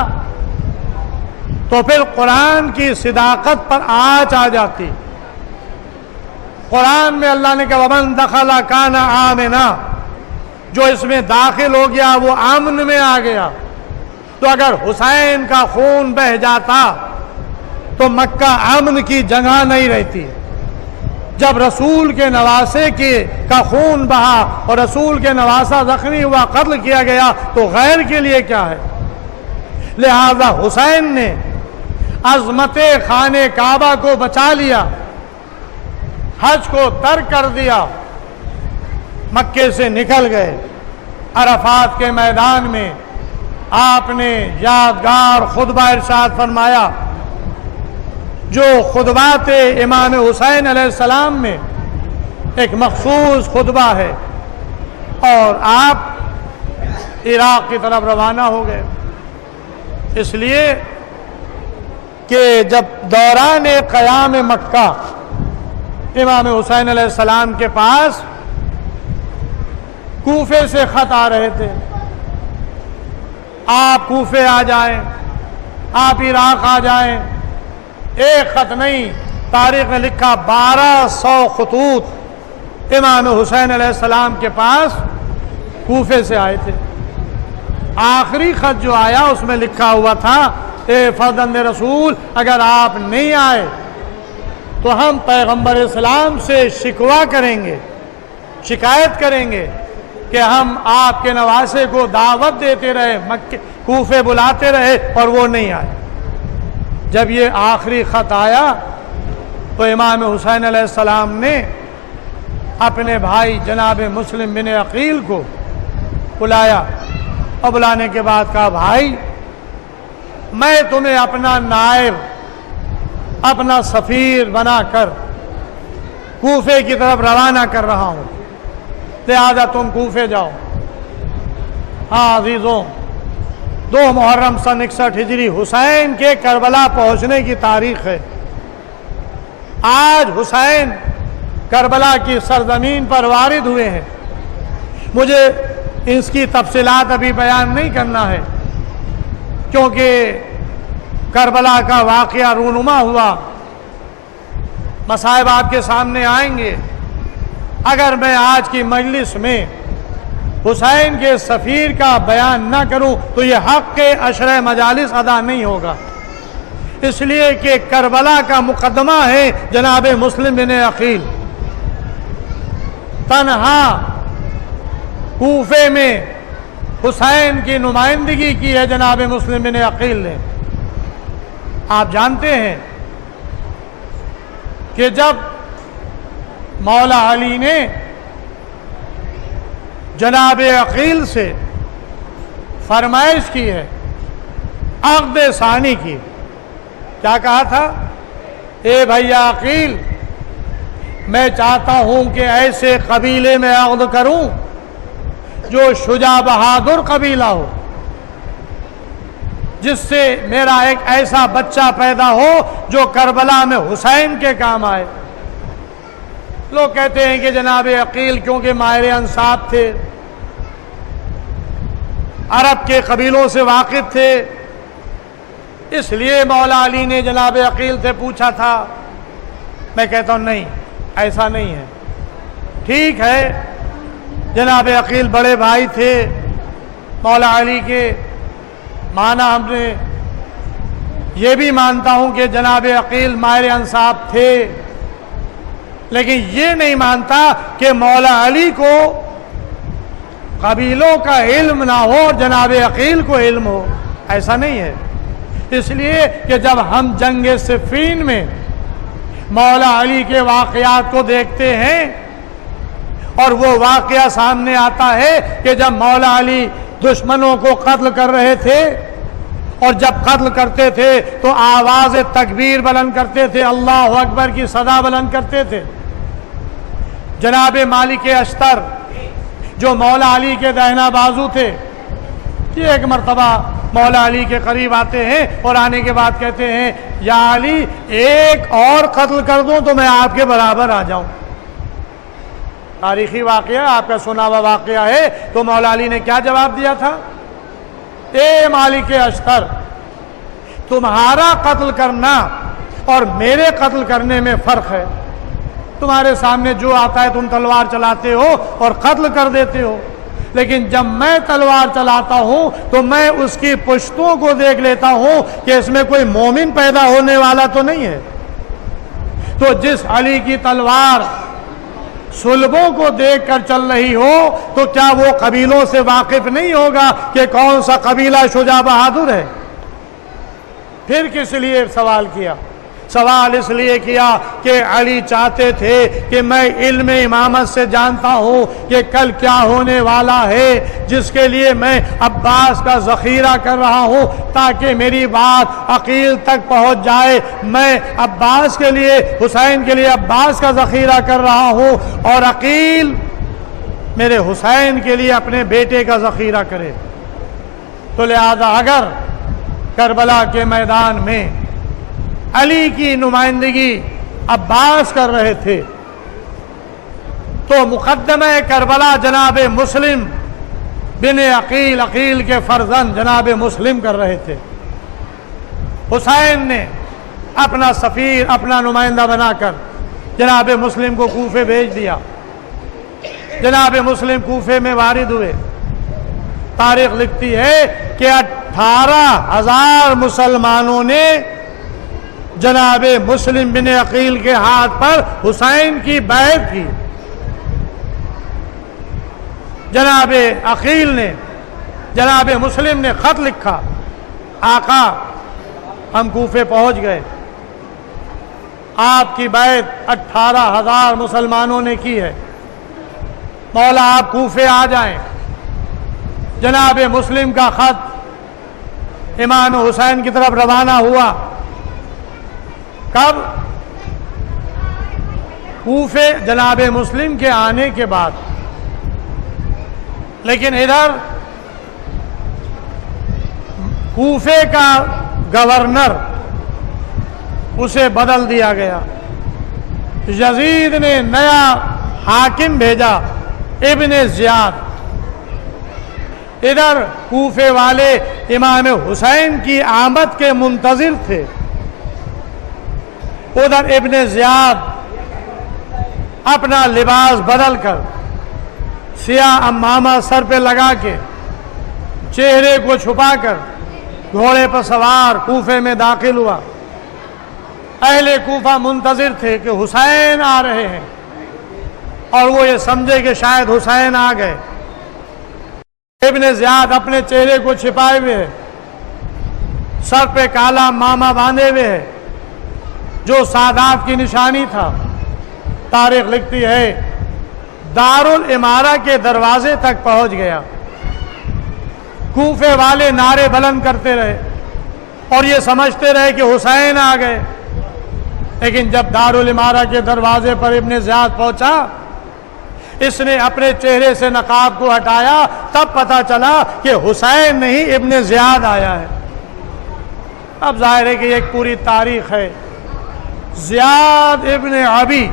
تو پھر قرآن کی صداقت پر آنچ آ جاتی۔ قرآن میں اللہ نے کہا وَمَن دَخَلَ كَانَ آمِنًا، جو اس میں داخل ہو گیا وہ امن میں آ گیا۔ تو اگر حسین کا خون بہہ جاتا تو مکہ امن کی جگہ نہیں رہتی۔ جب رسول کے نواسے کا خون بہا اور رسول کے نواسا زخمی ہوا، قتل کیا گیا، تو غیر کے لیے کیا ہے؟ لہذا حسین نے عظمت خانہ کعبہ کو بچا لیا، حج کو ترک کر دیا، مکے سے نکل گئے۔ عرفات کے میدان میں آپ نے یادگار خطبہ ارشاد فرمایا جو خطبات امام حسین علیہ السلام میں ایک مخصوص خطبہ ہے، اور آپ عراق کی طرف روانہ ہو گئے، اس لیے کہ جب دوران قیام مکہ امام حسین علیہ السلام کے پاس کوفے سے خط آ رہے تھے، آپ کوفے آ جائیں، آپ عراق آ جائیں، ایک خط نہیں، تاریخ نے لکھا 1200 خطوط امام حسین علیہ السلام کے پاس کوفے سے آئے تھے۔ آخری خط جو آیا اس میں لکھا ہوا تھا، اے فرزند رسول، اگر آپ نہیں آئے تو ہم پیغمبر اسلام سے شکوہ کریں گے، شکایت کریں گے کہ ہم آپ کے نواسے کو دعوت دیتے رہے، مکے کوفے بلاتے رہے اور وہ نہیں آئے۔ جب یہ آخری خط آیا تو امام حسین علیہ السلام نے اپنے بھائی جناب مسلم بن عقیل کو بلایا، اور بلانے کے بعد کہا، بھائی میں تمہیں اپنا نائب، اپنا سفیر بنا کر کوفے کی طرف روانہ کر رہا ہوں، لہذا تم کوفے جاؤ۔ ہاں عزیزوں، 2 محرم سن 61 ہجری حسین کے کربلا پہنچنے کی تاریخ ہے۔ آج حسین کربلا کی سرزمین پر وارد ہوئے ہیں۔ مجھے اس کی تفصیلات ابھی بیان نہیں کرنا ہے، کیونکہ کربلا کا واقعہ رونما ہوا، مصائب آپ کے سامنے آئیں گے۔ اگر میں آج کی مجلس میں حسین کے سفیر کا بیان نہ کروں تو یہ حق کے عشرہ مجالس ادا نہیں ہوگا، اس لیے کہ کربلا کا مقدمہ ہے جناب مسلم بن عقیل۔ تنہا کوفے میں حسین کی نمائندگی کی ہے جناب مسلم بن عقیل نے۔ آپ جانتے ہیں کہ جب مولا علی نے جناب عقیل سے فرمائش کی ہے، عقد ثانی کی، کیا کہا تھا؟ اے بھیا عقیل، میں چاہتا ہوں کہ ایسے قبیلے میں عقد کروں جو شجاع بہادر قبیلہ ہو، جس سے میرا ایک ایسا بچہ پیدا ہو جو کربلا میں حسین کے کام آئے۔ لوگ کہتے ہیں کہ جناب عقیل کیونکہ ماہر انصاب تھے، عرب کے قبیلوں سے واقف تھے، اس لیے مولا علی نے جناب عقیل سے پوچھا تھا۔ میں کہتا ہوں نہیں، ایسا نہیں ہے۔ ٹھیک ہے، جناب عقیل بڑے بھائی تھے مولا علی کے، مانا ہم نے یہ بھی مانتا ہوں کہ جناب عقیل ماہر انصاب تھے، لیکن یہ نہیں مانتا کہ مولا علی کو قبیلوں کا علم نہ ہو اور جناب عقیل کو علم ہو، ایسا نہیں ہے۔ اس لیے کہ جب ہم جنگ صفین میں مولا علی کے واقعات کو دیکھتے ہیں اور وہ واقعہ سامنے آتا ہے کہ جب مولا علی دشمنوں کو قتل کر رہے تھے اور جب قتل کرتے تھے تو آواز تکبیر بلند کرتے تھے، اللہ اکبر کی صدا بلند کرتے تھے۔ جناب مالک اشتر جو مولا علی کے داہنا بازو تھے، یہ ایک مرتبہ مولا علی کے قریب آتے ہیں اور آنے کے بعد کہتے ہیں، یا علی ایک اور قتل کر دوں تو میں آپ کے برابر آ جاؤں۔ تاریخی واقعہ، آپ کا سنا ہوا واقعہ ہے۔ تو مولا علی نے کیا جواب دیا تھا؟ اے مالک اشتر، تمہارا قتل کرنا اور میرے قتل کرنے میں فرق ہے۔ تمہارے سامنے جو آتا ہے تم تلوار چلاتے ہو اور قتل کر دیتے ہو، لیکن جب میں تلوار چلاتا ہوں تو میں اس کی پشتوں کو دیکھ لیتا ہوں کہ اس میں کوئی مومن پیدا ہونے والا تو نہیں ہے۔ تو جس علی کی تلوار صلبوں کو دیکھ کر چل رہی ہو تو کیا وہ قبیلوں سے واقف نہیں ہوگا کہ کون سا قبیلہ شجاع بہادر ہے؟ پھر کس لیے سوال کیا؟ سوال اس لیے کیا کہ علی چاہتے تھے کہ میں علم امامت سے جانتا ہوں کہ کل کیا ہونے والا ہے، جس کے لیے میں عباس کا ذخیرہ کر رہا ہوں تاکہ میری بات عقیل تک پہنچ جائے۔ میں عباس کے لیے، حسین کے لیے عباس کا ذخیرہ کر رہا ہوں، اور عقیل میرے حسین کے لیے اپنے بیٹے کا ذخیرہ کرے۔ تو لہذا اگر کربلا کے میدان میں علی کی نمائندگی عباس کر رہے تھے تو مقدمہ کربلا جناب مسلم بن عقیل، عقیل کے فرزند جناب مسلم کر رہے تھے۔ حسین نے اپنا سفیر، اپنا نمائندہ بنا کر جناب مسلم کو کوفے بھیج دیا۔ جناب مسلم کوفے میں وارد ہوئے۔ تاریخ لکھتی ہے کہ 18,000 مسلمانوں نے جناب مسلم بن عقیل کے ہاتھ پر حسین کی بیعت کی۔ جناب عقیل نے، جناب مسلم نے خط لکھا، آقا ہم کوفے پہنچ گئے، آپ کی بیعت 18,000 مسلمانوں نے کی ہے، مولا آپ کوفے آ جائیں۔ جناب مسلم کا خط امام حسین کی طرف روانہ ہوا۔ کب؟ کوفے جناب مسلم کے آنے کے بعد۔ لیکن ادھر کوفے کا گورنر اسے بدل دیا گیا۔ یزید نے نیا حاکم بھیجا، ابن زیاد۔ ادھر کوفے والے امام حسین کی آمد کے منتظر تھے، ادھر ابن زیاد اپنا لباس بدل کر سیاہ عمامہ سر پہ لگا کے، چہرے کو چھپا کر گھوڑے پر سوار کوفے میں داخل ہوا۔ اہل کوفہ منتظر تھے کہ حسین آ رہے ہیں، اور وہ یہ سمجھے کہ شاید حسین آ گئے۔ ابن زیاد اپنے چہرے کو چھپائے ہوئے ہے، سر پہ کالا عمامہ باندھے ہوئے ہے، جو سادات کی نشانی تھا۔ تاریخ لکھتی ہے دارالامارہ کے دروازے تک پہنچ گیا۔ کوفے والے نعرے بلند کرتے رہے اور یہ سمجھتے رہے کہ حسین آ گئے، لیکن جب دارالامارہ کے دروازے پر ابن زیاد پہنچا، اس نے اپنے چہرے سے نقاب کو ہٹایا، تب پتہ چلا کہ حسین نہیں ابن زیاد آیا ہے۔ اب ظاہر ہے کہ ایک پوری تاریخ ہے۔ زیاد ابن ابی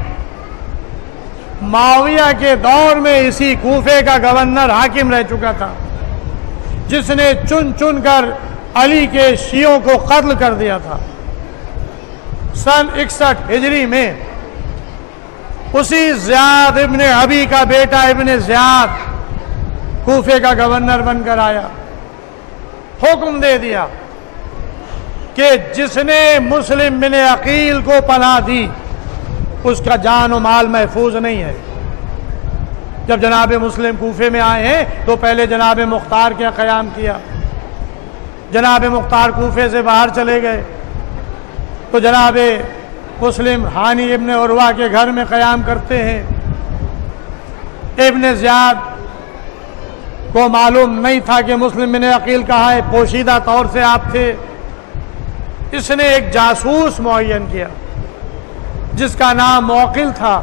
معاویہ کے دور میں اسی کوفے کا گورنر حاکم رہ چکا تھا، جس نے چن چن کر علی کے شیعوں کو قتل کر دیا تھا۔ سن 61 ہجری میں اسی زیاد ابن ابی کا بیٹا ابن زیاد کوفے کا گورنر بن کر آیا، حکم دے دیا کہ جس نے مسلم بن عقیل کو پناہ دی اس کا جان و مال محفوظ نہیں ہے۔ جب جناب مسلم کوفے میں آئے ہیں تو پہلے جناب مختار کا قیام کیا۔ جناب مختار کوفے سے باہر چلے گئے تو جناب مسلم ہانی ابن عروہ کے گھر میں قیام کرتے ہیں۔ ابن زیاد کو معلوم نہیں تھا کہ مسلم بن عقیل کہاں ہے، پوشیدہ طور سے آپ تھے۔ اس نے ایک جاسوس معین کیا جس کا نام موقل تھا،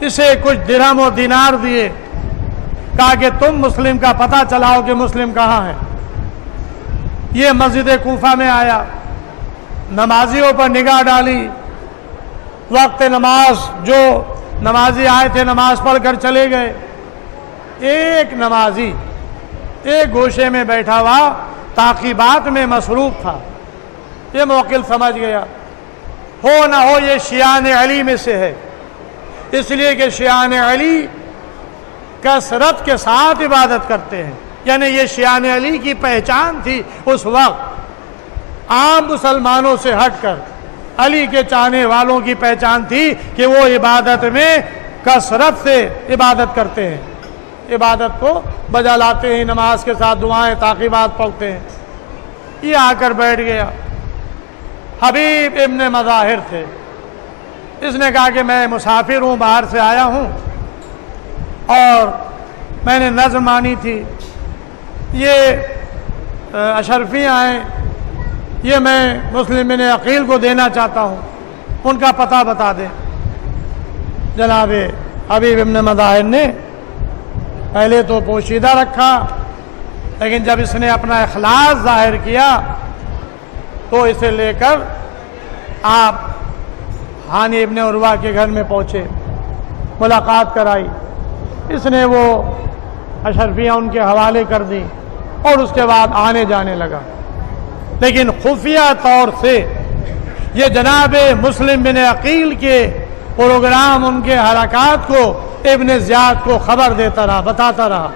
اسے کچھ درہم و دینار دیے، کہا کہ تم مسلم کا پتہ چلاؤ کہ مسلم کہاں ہے۔ یہ مسجد کوفہ میں آیا، نمازیوں پر نگاہ ڈالی، وقت نماز جو نمازی آئے تھے نماز پڑھ کر چلے گئے۔ ایک نمازی ایک گوشے میں بیٹھا ہوا تعقیبات میں مصروف تھا۔ یہ موقل سمجھ گیا ہو نہ ہو یہ شیعان علی میں سے ہے، اس لیے کہ شیعان علی کثرت کے ساتھ عبادت کرتے ہیں، یعنی یہ شیعان علی کی پہچان تھی اس وقت۔ عام مسلمانوں سے ہٹ کر علی کے چاہنے والوں کی پہچان تھی کہ وہ عبادت میں کثرت سے عبادت کرتے ہیں، عبادت کو بجا لاتے ہیں، نماز کے ساتھ دعائیں تعقیبات پڑھتے ہیں۔ یہ آ کر بیٹھ گیا حبیب ابن مظاہر تھے. اس نے کہا کہ میں مسافر ہوں, باہر سے آیا ہوں اور میں نے نظم مانی تھی, یہ اشرفیاں ہیں, یہ میں مسلم بن عقیل کو دینا چاہتا ہوں, ان کا پتہ بتا دیں. جناب حبیب ابن مظاہر نے پہلے تو پوشیدہ رکھا, لیکن جب اس نے اپنا اخلاص ظاہر کیا تو اسے لے کر آپ ہانی ابن عروہ کے گھر میں پہنچے, ملاقات کرائی. اس نے وہ اشرفیاں ان کے حوالے کر دی اور اس کے بعد آنے جانے لگا. لیکن خفیہ طور سے یہ جناب مسلم بن عقیل کے پروگرام, ان کے حرکات کو ابن زیاد کو خبر دیتا رہا, بتاتا رہا,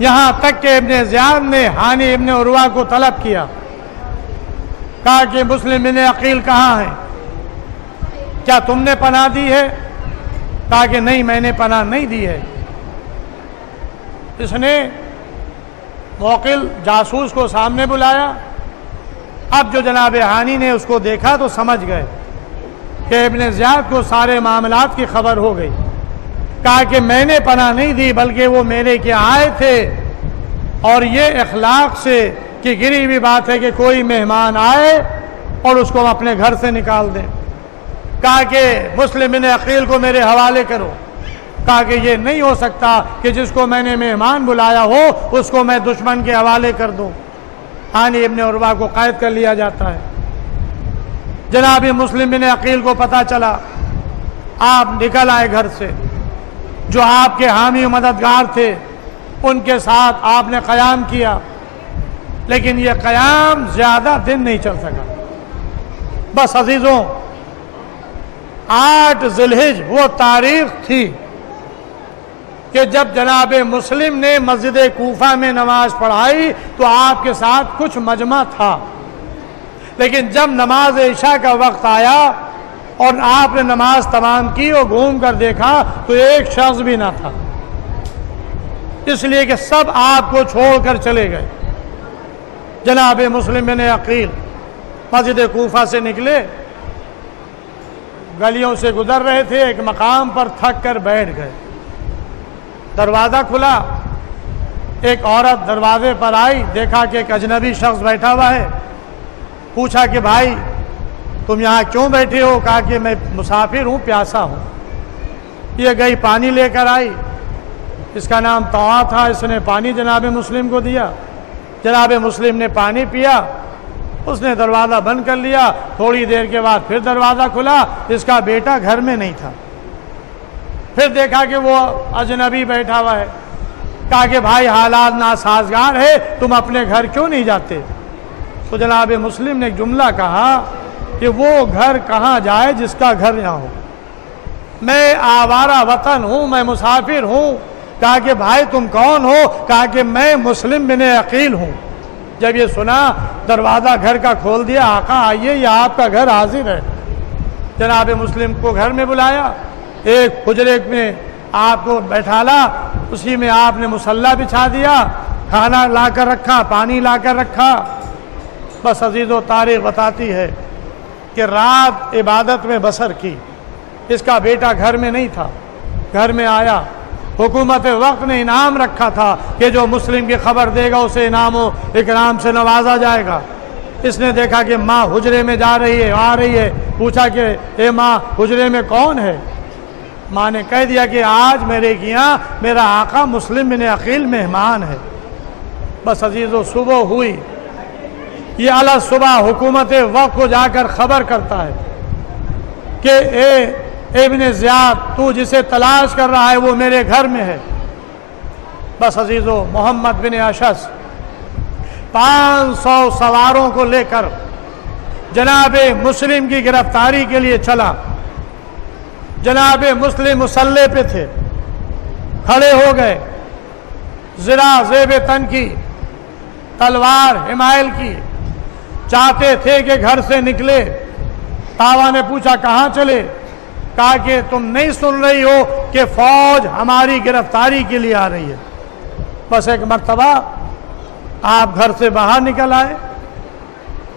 یہاں تک کہ ابن زیاد نے ہانی ابن عروہ کو طلب کیا, کہا کہ مسلم بن عقیل کہاں ہیں, کیا تم نے پناہ دی ہے؟ کہا کہ نہیں, میں نے پناہ نہیں دی ہے. اس نے موقل جاسوس کو سامنے بلایا. اب جو جناب ہانی نے اس کو دیکھا تو سمجھ گئے کہ ابن زیاد کو سارے معاملات کی خبر ہو گئی. کہا کہ میں نے پناہ نہیں دی بلکہ وہ میرے کے آئے تھے, اور یہ اخلاق سے کہ گری ہوئی بات ہے کہ کوئی مہمان آئے اور اس کو اپنے گھر سے نکال دیں. کہا کہ مسلم بن عقیل کو میرے حوالے کرو. کہا کہ یہ نہیں ہو سکتا کہ جس کو میں نے مہمان بلایا ہو اس کو میں دشمن کے حوالے کر دوں. ہانی ابن عروہ کو قید کر لیا جاتا ہے. جناب مسلم بن عقیل کو پتہ چلا, آپ نکل آئے گھر سے. جو آپ کے حامی و مددگار تھے ان کے ساتھ آپ نے قیام کیا, لیکن یہ قیام زیادہ دن نہیں چل سکا. بس عزیزوں, 8 ذی الحجہ وہ تاریخ تھی کہ جب جناب مسلم نے مسجد کوفہ میں نماز پڑھائی تو آپ کے ساتھ کچھ مجمع تھا, لیکن جب نماز عشاء کا وقت آیا اور آپ نے نماز تمام کی اور گھوم کر دیکھا تو ایک شخص بھی نہ تھا, اس لیے کہ سب آپ کو چھوڑ کر چلے گئے. جناب مسلم بن عقیل مسجد کوفہ سے نکلے, گلیوں سے گزر رہے تھے, ایک مقام پر تھک کر بیٹھ گئے. دروازہ کھلا, ایک عورت دروازے پر آئی, دیکھا کہ ایک اجنبی شخص بیٹھا ہوا ہے. پوچھا کہ بھائی تم یہاں کیوں بیٹھے ہو؟ کہا کہ میں مسافر ہوں, پیاسا ہوں. یہ گئی پانی لے کر آئی, اس کا نام طوا تھا. اس نے پانی جناب مسلم کو دیا, جناب مسلم نے پانی پیا, اس نے دروازہ بند کر لیا. تھوڑی دیر کے بعد پھر دروازہ کھلا, اس کا بیٹا گھر میں نہیں تھا. پھر دیکھا کہ وہ اجنبی بیٹھا ہوا ہے. کہا کہ بھائی حالات ناسازگار ہے, تم اپنے گھر کیوں نہیں جاتے؟ تو جناب مسلم نے ایک جملہ کہا کہ وہ گھر کہاں جائے جس کا گھر یہاں ہو. میں آوارہ وطن ہوں, میں مسافر ہوں. کہا کہ بھائی تم کون ہو؟ کہا کہ میں مسلم بن عقیل ہوں. جب یہ سنا دروازہ گھر کا کھول دیا, آقا آئیے یہ آپ کا گھر حاضر ہے. جناب مسلم کو گھر میں بلایا, ایک حجرے میں آپ کو بیٹھالا, اسی میں آپ نے مصلی بچھا دیا, کھانا لا کر رکھا, پانی لا کر رکھا. بس عزیزو, تاریخ بتاتی ہے کہ رات عبادت میں بسر کی. اس کا بیٹا گھر میں نہیں تھا, گھر میں آیا. حکومت وقت نے انعام رکھا تھا کہ جو مسلم کی خبر دے گا اسے انعام و اکرام سے نوازا جائے گا. اس نے دیکھا کہ ماں حجرے میں جا رہی ہے, آ رہی ہے. پوچھا کہ اے ماں حجرے میں کون ہے؟ ماں نے کہہ دیا کہ آج میرے یہاں میرا آقا مسلم بن عقیل مہمان ہے. بس عزیزو, صبح ہوئی. یہ اعلیٰ صبح حکومت وقت کو جا کر خبر کرتا ہے کہ اے ابن زیاد, تو جسے تلاش کر رہا ہے وہ میرے گھر میں ہے. بس عزیزو, محمد بن اشعث 500 سواروں کو لے کر جناب مسلم کی گرفتاری کے لیے چلا. جناب مسلم مصلی پہ تھے, کھڑے ہو گئے, زرہ زیب تن کی, تلوار حمائل کی, چاہتے تھے کہ گھر سے نکلے. طاوا نے پوچھا کہاں چلے؟ کہا کہ تم نہیں سن رہی ہو کہ فوج ہماری گرفتاری کے لیے آ رہی ہے. بس ایک مرتبہ آپ گھر سے باہر نکل آئے,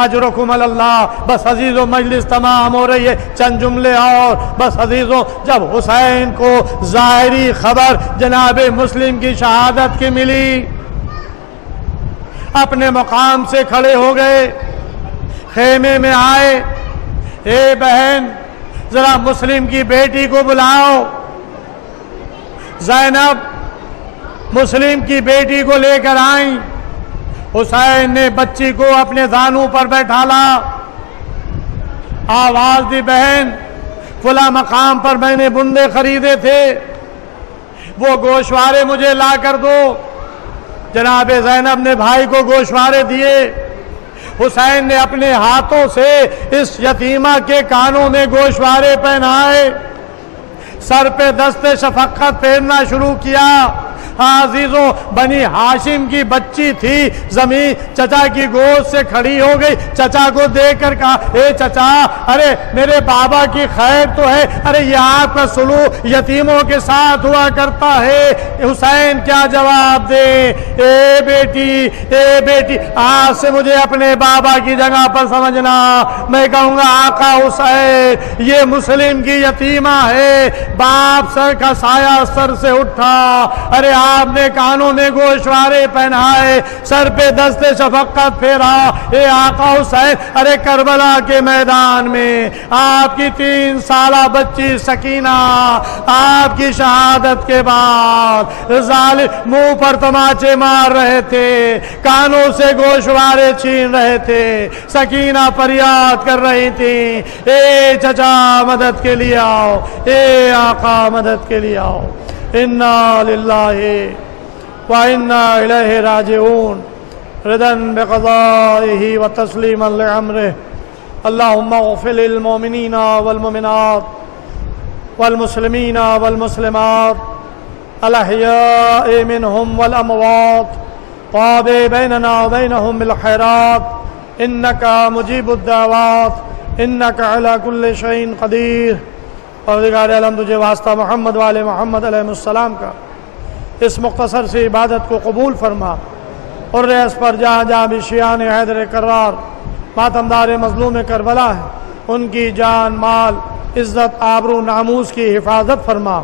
اجرکم علی اللہ۔ بس عزیزوں مجلس تمام ہو رہی ہے، چند جملے اور بس عزیزوں۔ جب حسین کو ظاہری خبر جناب مسلم کی شہادت کی ملی، اپنے مقام سے کھڑے ہو گئے، خیمے میں آئے، اے بہن ذرا مسلم کی بیٹی کو بلاؤ۔ زینب مسلم کی بیٹی کو لے کر آئیں۔ حسین نے بچی کو اپنے دھانوں پر بیٹھالا، آواز دی، بہن فلاں مقام پر میں نے بندے خریدے تھے، وہ گوشوارے مجھے لا کر دو۔ جناب زینب نے بھائی کو گوشوارے دیے۔ حسین نے اپنے ہاتھوں سے اس یتیمہ کے کانوں میں گوشوارے پہنائے، سر پہ دست شفقت پھیرنا شروع کیا۔ عزیزوں بنی ہاشم کی بچی تھی، زمین چچا کی گود سے کھڑی ہو گئی، چچا کو دیکھ کر کہا، اے چچا، ارے میرے بابا کی خیر تو ہے، ارے یہ آپ کا سلوک یتیموں کے ساتھ ہوا کرتا ہے۔ حسین کیا جواب دے؟ اے بیٹی آج سے مجھے اپنے بابا کی جگہ پر سمجھنا، میں کہوں گا آقا حسین یہ مسلم کی یتیمہ ہے۔ باپ سر کا سایہ سر سے اٹھا، ارے آپ نے کانوں میں گوشوارے پہنائے، سر پہ دست شفقت پھیرا، اے آقا حسین، ارے کربلا کے میدان میں آپ کی 3 سالہ بچی سکینہ آپ کی شہادت کے بعد ظالم منہ پر تماچے مار رہے تھے، کانوں سے گوشوارے چھین رہے تھے، سکینہ فریاد کر رہی تھی، اے چچا مدد کے لیے آؤ، اے آقا مدد کے لیے آؤ۔ انا للہ وانا الیہ راجعون، رضا بقضائہ وتسلیما لامرہ۔ اللہم اغفر للمؤمنین والمؤمنات والمسلمین والمسلمات الاحیاء منہم والاموات، تابع بیننا وبینہم بالخیرات، انکا مجیب الدعوات، انکا علی کل شیء قدیر۔ پروردگار عالم تجھے واسطہ محمد والے محمد علیہ السلام کا اس مختصر سی عبادت کو قبول فرما، اور ریس پر جہاں جہاں بھی شیعان حیدر کرار ماتمدار مظلوم کربلا ہے، ان کی جان مال عزت آبرو ناموس کی حفاظت فرما۔